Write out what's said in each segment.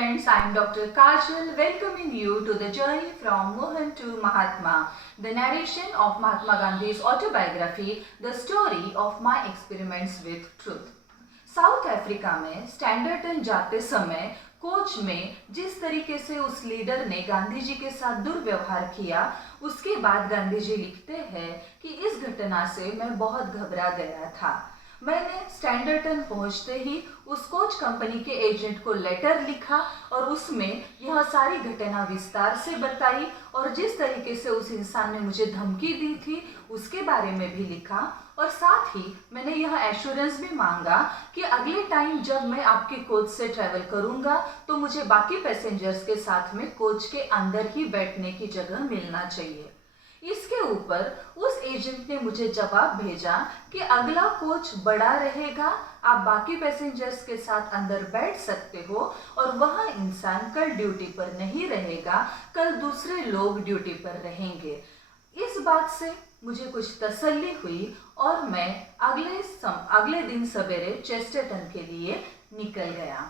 friends, I am Dr. Kajal welcoming you to the journey from Mohan to Mahatma, the narration of Mahatma Gandhi's autobiography, the story of my experiments with truth. South Africa में स्टैंडर्टन जाते समय coach में जिस तरीके से उस leader ने गांधी जी के साथ दुर्व्यवहार किया, उसके बाद गांधी जी लिखते हैं कि इस घटना से मैं बहुत घबरा गया था। मैंने स्टैंडर्टन पहुंचते ही उस कोच कंपनी के एजेंट को लेटर लिखा और उसमें यह सारी घटना विस्तार से बताई और जिस तरीके से उस इंसान ने मुझे धमकी दी थी उसके बारे में भी लिखा। और साथ ही मैंने यह एश्योरेंस भी मांगा कि अगले टाइम जब मैं आपके कोच से ट्रैवल करूंगा तो मुझे बाकी पैसेंजर्स के साथ में कोच के अंदर ही बैठने की जगह मिलना चाहिए। इसके ऊपर उस एजेंट ने मुझे जवाब भेजा कि अगला कोच बड़ा रहेगा, आप बाकी पैसेंजर्स के साथ अंदर बैठ सकते हो और वह इंसान कल ड्यूटी पर नहीं रहेगा, कल दूसरे लोग ड्यूटी पर रहेंगे। इस बात से मुझे कुछ तसल्ली हुई और मैं अगले दिन सवेरे चेस्टरटन के लिए निकल गया।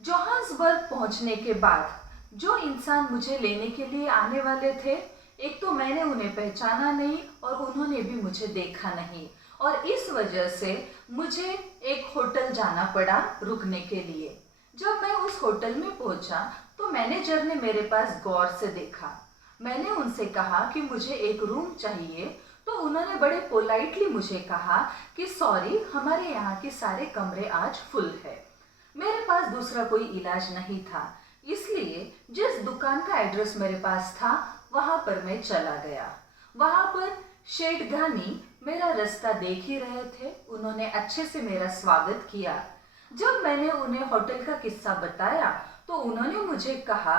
जोहान्सबर्ग पहुंचने के बाद जो इंसान मुझे लेने के लिए आने वाले थे, एक तो मैंने उन्हें पहचाना नहीं और उन्होंने भी मुझे देखा नहीं और इस वजह से मुझे एक होटल जाना पड़ा रुकने के लिए। जब मैं उस होटल में पहुंचा तो मैनेजर ने मेरे पास गौर से देखा। मैंने उनसे कहा कि मुझे एक रूम चाहिए तो उन्होंने बड़े पोलाइटली मुझे कहा कि सॉरी, हमारे यहाँ के सारे कमरे आज फुल है। मेरे पास दूसरा कोई इलाज नहीं था, इसलिए जिस दुकान का एड्रेस मेरे पास था वहां पर मैं चला गया। वहां पर शेठ घानी मेरा रास्ता देख ही रहे थे। उन्होंने अच्छे से मेरा स्वागत किया। जब मैंने उन्हें होटल का किस्सा बताया तो उन्होंने मुझे कहा,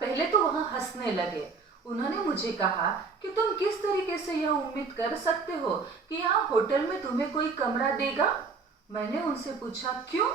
पहले तो वह हंसने लगे। उन्होंने मुझे कहा कि तुम किस तरीके से यह उम्मीद कर सकते हो कि यहाँ होटल में तुम्हें कोई कमरा देगा। मैंने उनसे पूछा क्यों?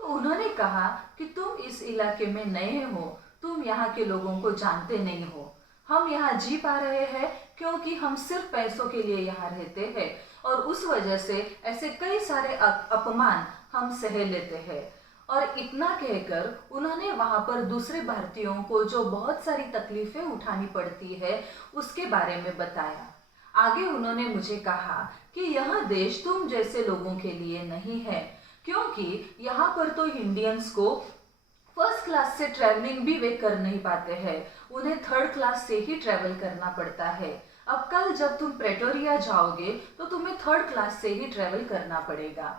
तो उन्होंने कहा कि तुम इस इलाके में नए हो, तुम यहाँ के लोगों को जानते नहीं हो। हम यहाँ जी पा रहे हैं क्योंकि हम सिर्फ पैसों के लिए यहाँ रहते हैं और उस वजह से ऐसे कई सारे अपमान हम सह लेते हैं। और इतना कहकर उन्होंने वहाँ पर दूसरे भारतीयों को जो बहुत सारी तकलीफें उठानी पड़ती है उसके बारे में बताया। आगे उन्होंने मुझे कहा कि यह देश तुम जैसे लोगों के लिए नहीं है, क्योंकि यहाँ पर तो इंडियंस को फर्स्ट क्लास से ट्रैवलिंग भी वे कर नहीं पाते हैं, उन्हें थर्ड क्लास से ही ट्रैवल करना पड़ता है। अब कल जब तुम प्रेटोरिया जाओगे तो तुम्हें थर्ड क्लास से ही ट्रैवल करना पड़ेगा।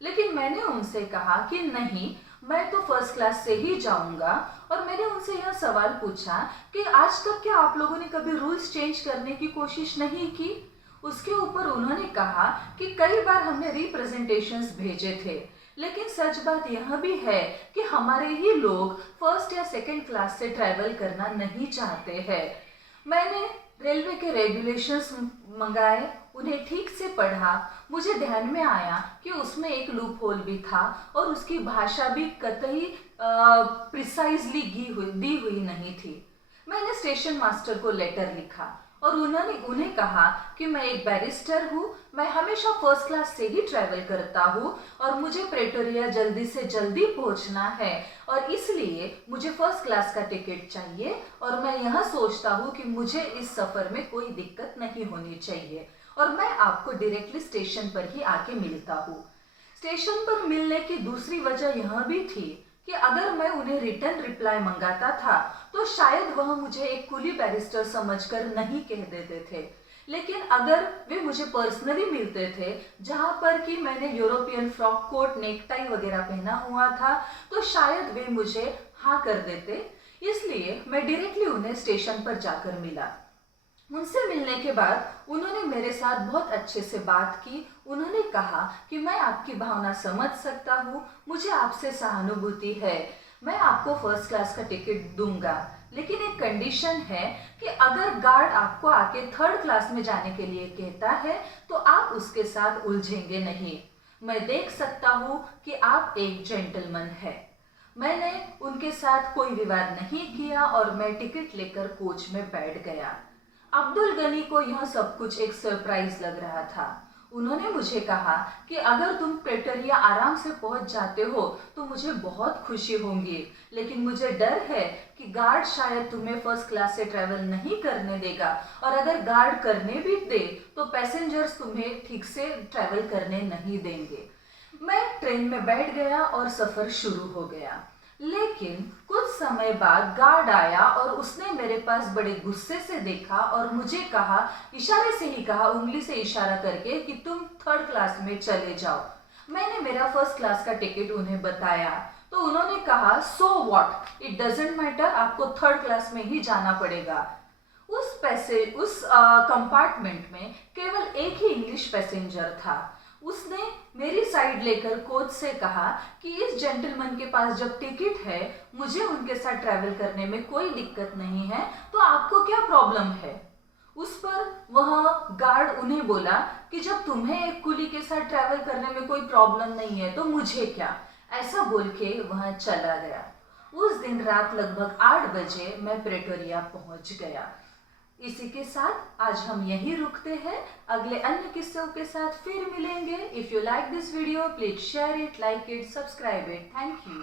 लेकिन मैंने उनसे कहा कि नहीं, मैं तो फर्स्ट क्लास से ही जाऊंगा। और मैंने उनसे यह सवाल पूछा कि आज तक क्या आप लोगों ने कभी रूल्स चेंज करने की कोशिश नहीं की? उसके ऊपर उन्होंने कहा कि कई बार हमने रिप्रेजेंटेशंस भेजे थे, लेकिन सच बात यह भी है कि हमारे ही लोग फर्स्ट या सेकंड क्लास से ट्रैवल करना नहीं चाहते हैं। मैंने रेलवे के रेगुलेशंस मंगाए, उन्हें ठीक से पढ़ा। मुझे ध्यान में आया कि उसमें एक लूप होल भी था और उसकी भाषा भी कतई प्रिसाइजली दी हुई नहीं थी। मैंने स्टेशन मास्टर को लेटर लिखा और उन्होंने उन्हें कहा कि मैं एक बैरिस्टर हूँ, मैं हमेशा फर्स्ट क्लास से ही ट्रैवल करता हूँ और मुझे प्रेटोरिया जल्दी से जल्दी पहुँचना है और इसलिए मुझे फर्स्ट क्लास का टिकट चाहिए और मैं यह सोचता हूँ कि मुझे इस सफ़र में कोई दिक्कत नहीं होनी चाहिए और मैं आपको डायरेक्टली स्टेशन पर ही आके मिलता हूँ। स्टेशन पर मिलने की दूसरी वजह यह भी थी कि अगर मैं उन्हें रिटर्न रिप्लाई मंगाता था तो शायद वह मुझे एक कुली बैरिस्टर समझकर नहीं कह देते थे, लेकिन अगर वे मुझे पर्सनली मिलते थे जहाँ पर कि मैंने यूरोपियन फ्रॉक कोट, नेकटाई वगैरह पहना हुआ था, तो शायद वे मुझे हाँ कर देते। इसलिए मैं डायरेक्टली उन्हें स्टेशन पर जाकर मिला। उनसे मिलने के बाद उन्होंने मेरे साथ बहुत अच्छे से बात की। उन्होंने कहा कि मैं आपकी भावना समझ सकता हूँ, मुझे आपसे सहानुभूति है, मैं आपको फर्स्ट क्लास का टिकट दूंगा, लेकिन एक कंडीशन है कि अगर गार्ड आपको आके थर्ड क्लास में जाने के लिए कहता है तो आप उसके साथ उलझेंगे नहीं। मैं देख सकता हूँ कि आप एक जेंटलमैन है। मैंने उनके साथ कोई विवाद नहीं किया और मैं टिकट लेकर कोच में बैठ गया। अब्दुल गनी को यह सब कुछ एक सरप्राइज लग रहा था। उन्होंने मुझे कहा कि अगर तुम प्रेटोरिया आराम से पहुंच जाते हो तो मुझे बहुत खुशी होगी, लेकिन मुझे डर है कि गार्ड शायद तुम्हें फर्स्ट क्लास से ट्रैवल नहीं करने देगा, और अगर गार्ड करने भी दे तो पैसेंजर्स तुम्हें ठीक से ट्रैवल करने नहीं देंगे। मैं ट्रेन में बैठ गया और सफ़र शुरू हो गया। लेकिन कुछ समय बाद गार्ड आया और उसने मेरे पास बड़े गुस्से से देखा और मुझे कहा, इशारे से ही कहा, उंगली से इशारा करके, कि तुम थर्ड क्लास में चले जाओ। मैंने मेरा फर्स्ट क्लास का टिकट उन्हें बताया तो उन्होंने कहा, so what, it doesn't matter, आपको थर्ड क्लास में ही जाना पड़ेगा। उस कंपार्टमेंट में केवल एक ही इंग्लिश पैसेंजर था। उसने मेरी साइड लेकर कोच से कहा कि इस जेंटलमैन के पास जब टिकट है, मुझे उनके साथ ट्रैवल करने में कोई दिक्कत नहीं है, तो आपको क्या प्रॉब्लम है। उस पर वह गार्ड उन्हें बोला कि जब तुम्हें एक कुली के साथ ट्रैवल करने में कोई प्रॉब्लम नहीं है तो मुझे क्या। ऐसा बोल के वह चला गया। उस दिन रात लगभग 8 बजे मैं प्रेटोरिया पहुंच गया। इसी के साथ आज हम यहीं रुकते हैं। अगले अन्य किस्सों के साथ फिर मिलेंगे। If you like this video, please share it, like it, subscribe it. Thank you.